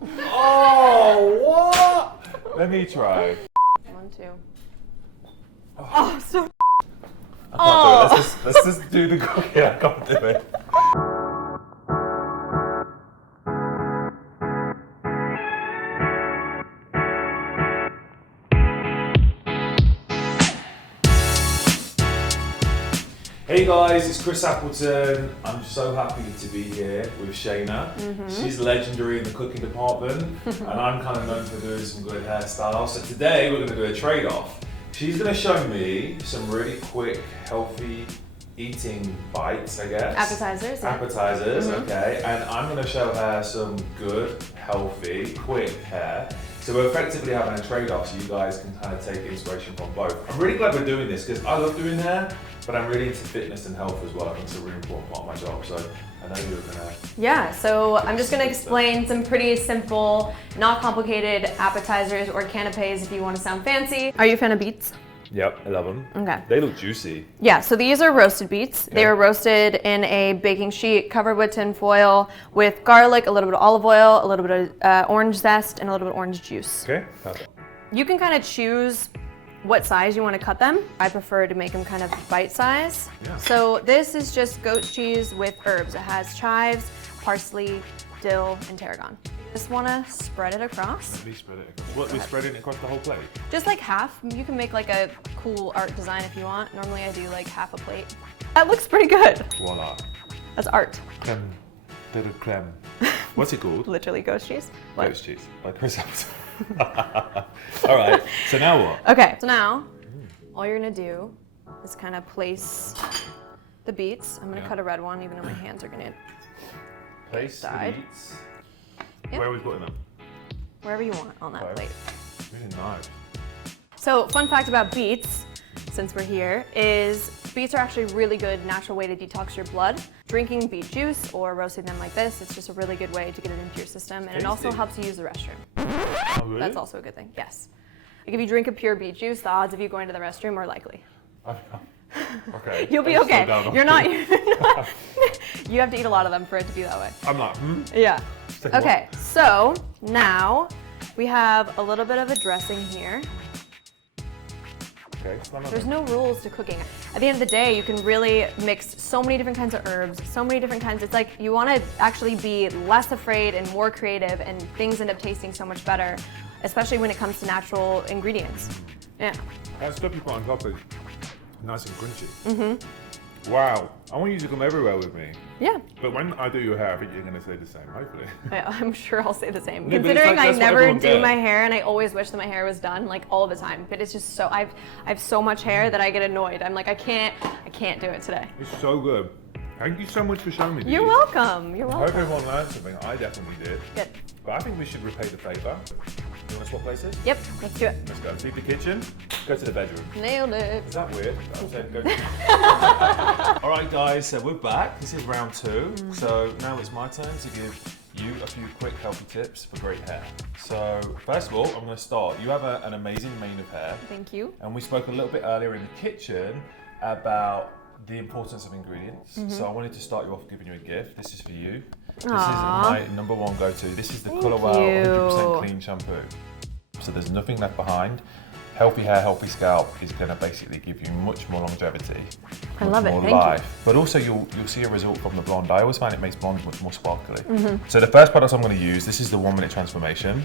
Oh, what? Let me try. 1, 2. Oh, So. I can't do it. Let's just do the cookie. I can't do it. Hey guys, it's Chris Appleton. I'm so happy to be here with Shayna. She's legendary in the cooking department, and I'm kind of known for doing some good hairstyles. So today we're going to do a trade-off. She's going to show me some really quick, healthy eating bites, I guess. Appetizers. Yeah. Appetizers, okay. And I'm going to show her some good, healthy, quick hair. So we're effectively having a trade-off so you guys can kind of take inspiration from both. I'm really glad we're doing this because I love doing hair, but I'm really into fitness and health as well. I think it's a really important part of my job. So I know you're gonna... Yeah, so I'm just gonna explain some pretty simple, not complicated appetizers or canapes if you want to sound fancy. Are you a fan of beets? Yep, I love them. Okay. They look juicy. Yeah, so these are roasted beets. Okay. They were roasted in a baking sheet covered with tin foil with garlic, a little bit of olive oil, a little bit of orange zest, and a little bit of orange juice. Okay, perfect. You can kind of choose what size you want to cut them. I prefer to make them kind of bite size. Yeah. So this is just goat cheese with herbs. It has chives, parsley, dill, and tarragon. Just want to spread it across. Let me spread it across. What, we're spreading it across the whole plate? Just like half. You can make like a cool art design if you want. Normally I do like half a plate. That looks pretty good. Voila. That's art. Creme de la creme. What's it called? Literally goat cheese. What? Goat's cheese, by Chris Appleton. All right, so now what? Okay, so now all you're gonna do is kind of place the beets. I'm gonna cut a red one, even though my hands are gonna Place the side. beets. Yep. Where are we putting them? Wherever you want on that Okay. plate. Really nice. So fun fact about beets, since we're here, is beets are actually a really good natural way to detox your blood. Drinking beet juice or roasting them like this, it's just a really good way to get it into your system, and it also Tasty. helps you use the restroom. Oh, really? That's also a good thing, yes. Like if you drink a pure beet juice, the odds of you going to the restroom are likely. Okay. You'll be I'm okay. so down on You're not, you have to eat a lot of them for it to be that way. I'm not. Yeah. Okay, so now we have a little bit of a dressing here. Okay. There's no rules to cooking. At the end of the day, you can really mix so many different kinds of herbs, so many different kinds. It's like you want to actually be less afraid and more creative, and things end up tasting so much better, especially when it comes to natural ingredients. Yeah. That stuff you put on top is nice and crunchy. Wow. I want you to come everywhere with me. Yeah. But when I do your hair, I think you're going to say the same, hopefully. I'm sure I'll say the same. Yeah, but it's Considering like I that's what never everyone do gets. my hair, and I always wish that my hair was done like all the time. But it's just so I have so much hair that I get annoyed. I'm like I can't do it today. It's so good. Thank you so much for showing me these. You're welcome. You're I hope welcome. everyone learned something. I definitely did. Good. But I think we should repay the favour. You want to swap places? Yep. Let's do it. Let's go. Leave the kitchen. Go to the bedroom. Nailed it. Is that weird? I'm saying go to All right, guys. So we're back. This is round 2. So now it's my turn to give you a few quick healthy tips for great hair. So first of all, I'm going to start. You have an amazing mane of hair. Thank you. And we spoke a little bit earlier in the kitchen about the importance of ingredients. So I wanted to start you off giving you a gift. This is for you. This Aww. is my number 1 go-to. This is the Thank Colourwell you. 100% clean shampoo. So there's nothing left behind. Healthy hair, healthy scalp is going to basically give you much more longevity. I love it. More Thank you. life. But also you'll see a result from the blonde. I always find it makes blonde much more sparkly. So the first product I'm going to use, this is the 1 minute transformation.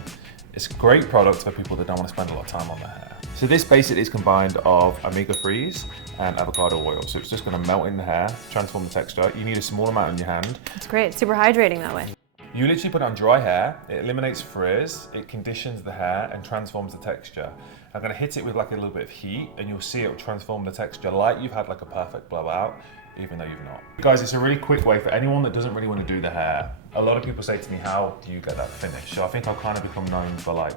It's a great product for people that don't want to spend a lot of time on their hair. So this basically is combined of omega-3s and avocado oil. So it's just going to melt in the hair, transform the texture. You need a small amount in your hand. It's great. It's super hydrating that way. You literally put it on dry hair, it eliminates frizz, it conditions the hair and transforms the texture. I'm going to hit it with like a little bit of heat and you'll see it will transform the texture like you've had like a perfect blowout, even though you've not. Guys, it's a really quick way for anyone that doesn't really want to do the hair. A lot of people say to me, how do you get that finish? So I think I've kind of become known for like,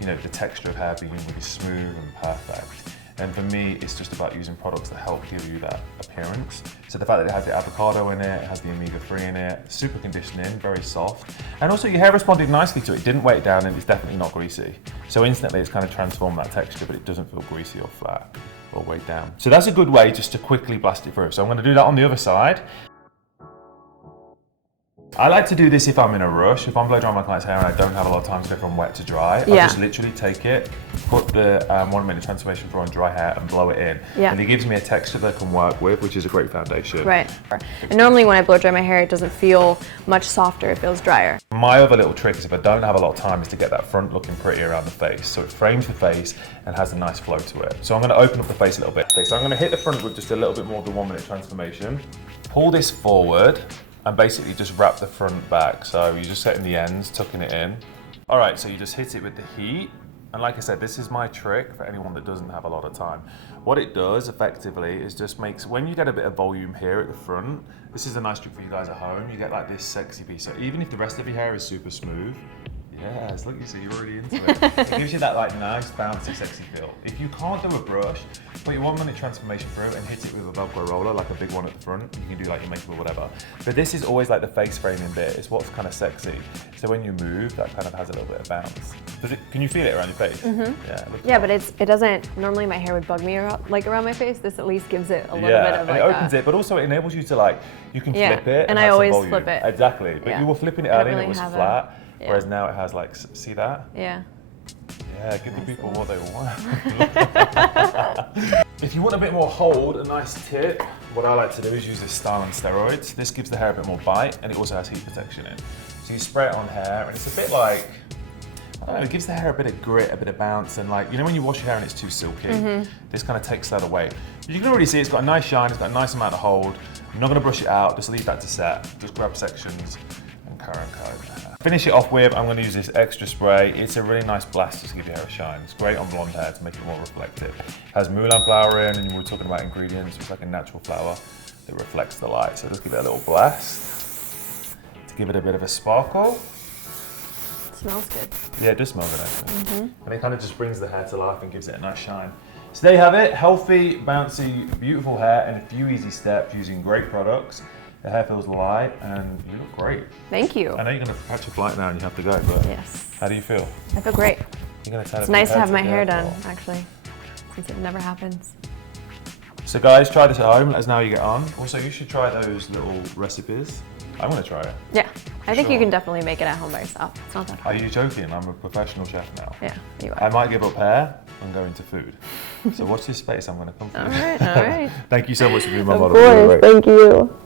you know, the texture of hair being really smooth and perfect. And for me, it's just about using products that help give you that appearance. So the fact that it has the avocado in it, it has the omega-3 in it, super conditioning, very soft. And also your hair responded nicely to it. It didn't weigh it down and it's definitely not greasy. So instantly it's kind of transformed that texture, but it doesn't feel greasy or flat or weighed down. So that's a good way just to quickly blast it through. So I'm gonna do that on the other side. I like to do this if I'm in a rush. If I'm blow drying my client's hair and I don't have a lot of time to go from wet to dry, I just literally take it, put the 1 minute transformation for on dry hair and blow it in. And it gives me a texture that I can work with, which is a great foundation. Right. And normally when I blow dry my hair, it doesn't feel much softer, it feels drier. My other little trick is if I don't have a lot of time is to get that front looking pretty around the face. So it frames the face and has a nice flow to it. So I'm going to open up the face a little bit. So I'm going to hit the front with just a little bit more of the 1 minute transformation. Pull this forward and basically just wrap the front back. So you're just setting the ends, tucking it in. All right, so you just hit it with the heat. And like I said, this is my trick for anyone that doesn't have a lot of time. What it does effectively is just makes, when you get a bit of volume here at the front, this is a nice trick for you guys at home, you get like this sexy piece. So even if the rest of your hair is super smooth, yes, look, you see, you're already into it. It gives you that like nice, bouncy, sexy feel. If you can't do a brush, put your 1 minute transformation through and hit it with a Velcro roller, like a big one at the front. You can do like your makeup or whatever. But this is always like the face framing bit. It's what's kind of sexy. So when you move, that kind of has a little bit of bounce. Can you feel it around your face? Yeah, but it doesn't, normally my hair would bug me around my face. This at least gives it a little bit of like it opens it, but also it enables you to like, you can flip it. And I always flip it. Exactly, but you were flipping it earlier and it was flat. Yeah. Whereas now it has like, see that? Yeah. Yeah, give the people what they want. If you want a bit more hold, a nice tip, what I like to do is use this style on steroids. This gives the hair a bit more bite and it also has heat protection in. So you spray it on hair and it's a bit like, I don't know, it gives the hair a bit of grit, a bit of bounce, and like, you know when you wash your hair and it's too silky, this kind of takes that away. But you can already see it's got a nice shine, it's got a nice amount of hold. I'm not gonna brush it out, just leave that to set. Just grab sections and carry on. Finish it off with, I'm going to use this extra spray. It's a really nice blast just to give your hair a shine. It's great on blonde hair to make it more reflective. It has moulin flower in, and we were talking about ingredients. It's like a natural flower that reflects the light. So just give it a little blast to give it a bit of a sparkle. It smells good. Yeah, it does smell good actually. And it kind of just brings the hair to life and gives it a nice shine. So there you have it, healthy, bouncy, beautiful hair in a few easy steps using great products. The hair feels light and you look great. Thank you. I know you're going to catch a flight now and you have to go, but yes. How do you feel? I feel great. You're going to tell it's nice to have my hair done, actually, since it never happens. So guys, try this at home. Let us know how you get on. Also, you should try those little recipes. I want to try it. Yeah, I think you can definitely make it at home by yourself. It's not that hard. Are you joking? I'm a professional chef now. Yeah, you are. I might give up hair and go into food. So watch this space. I'm going to come for you. All right. Thank you so much for being my model. Of course, thank you.